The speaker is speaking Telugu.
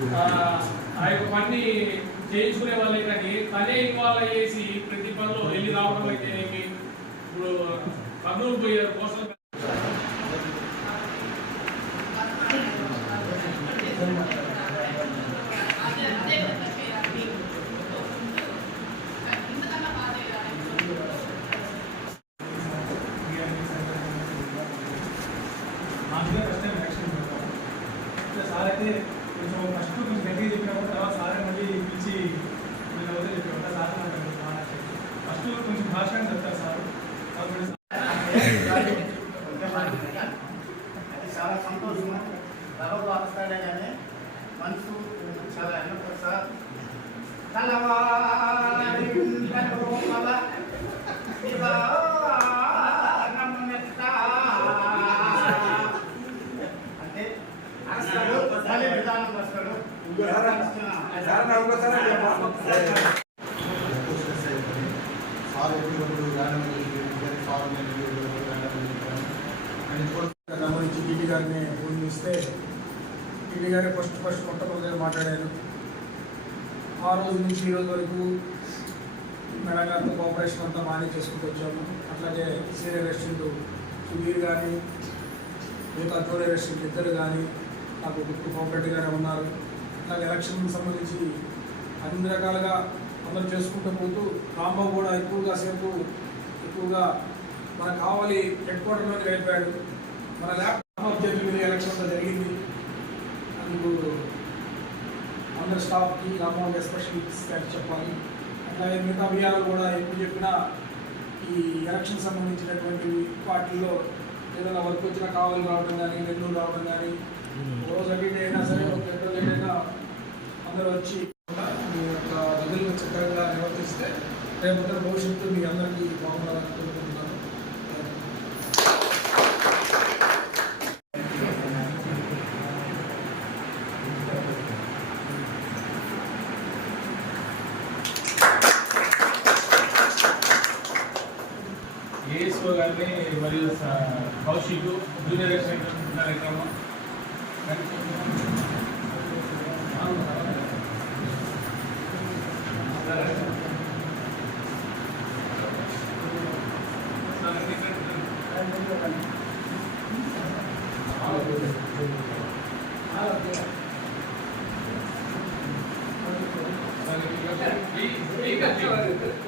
ఆ యొక్క పని చేయించుకునే వాళ్ళే కానీ తనే ఇన్వాల్వ్ అయ్యేసి ప్రతి పనిలో వెళ్ళి రావడం అయితే ఏమి ఇప్పుడు కర్నూలు పోయారు కోసం సార్ అయితే కొంచెం ఫస్ట్ కొంచెం గట్టిగా చెప్పినప్పుడు తర్వాత సార్ మళ్ళీ పిలిచి నేను అవుతే చెప్పినప్పుడు సార్ నాకు ఫస్ట్ కొంచెం భాషగా చెప్తారు సార్ కాబట్టి అది చాలా సంతోషం ప్రభు వస్తాడే కానీ మనసు చాలా ఎన్నో సార్ కలవారి కలవల గమనించి టీవీ గారిని ఫోన్ చేస్తే టీవీ గారే ఫస్ట్ ఫస్ట్ మొట్టమొదటి మాట్లాడారు ఆ రోజు నుంచి ఈ రోజు వరకు మెడగారితో కోఆపరేషన్ అంతా బాగానే చేసుకుంటూ వచ్చాము అట్లాగే సీనియర్ రెస్టారెంట్ సుధీర్ కానీ మిగతా జూనియర్ రెస్టారెంట్ ఇద్దరు కానీ నాకు గుర్తు కోఆపరేటివ్గానే ఉన్నారు. అలాగే ఎలక్షన్ సంబంధించి అన్ని రకాలుగా అందరూ చేసుకుంటూ పోతూ రాంబాబు కూడా ఎక్కువగా సేపు ఎక్కువగా మనకు కావాలి హెడ్ క్వార్టర్లోనే వెళ్ళిపోయాడు. మన ల్యాప్టాప్ చేతుల మీద ఎలక్షన్ అంతా జరిగింది. అందుకు అందరి స్టాఫ్కి రాంబాబు ఎస్పెషల్ థ్యాంక్స్ చెప్పాలి. అట్లాగే మిగతా విషయాలు కూడా ఎప్పుడు చెప్పినా ఈ ఎలక్షన్ సంబంధించినటువంటి పార్టీలో ఏదైనా వర్క్ వచ్చినా కావాలి రావడం కానీ నెల్లూరు రావడం కానీ రోజు అయినా సరే ఒక అందరూ వచ్చి మీ యొక్క విధులను చక్కగా నిర్వర్తిస్తే రేపు భవిష్యత్తు మీ అందరికీ బాగుండాలని కోరుకుంటున్నాను. ఏఎస్ఓ గారిని మరియు కౌశిక్ జూనియర్ కార్యక్రమం. ఈ- ఈ- ఈ-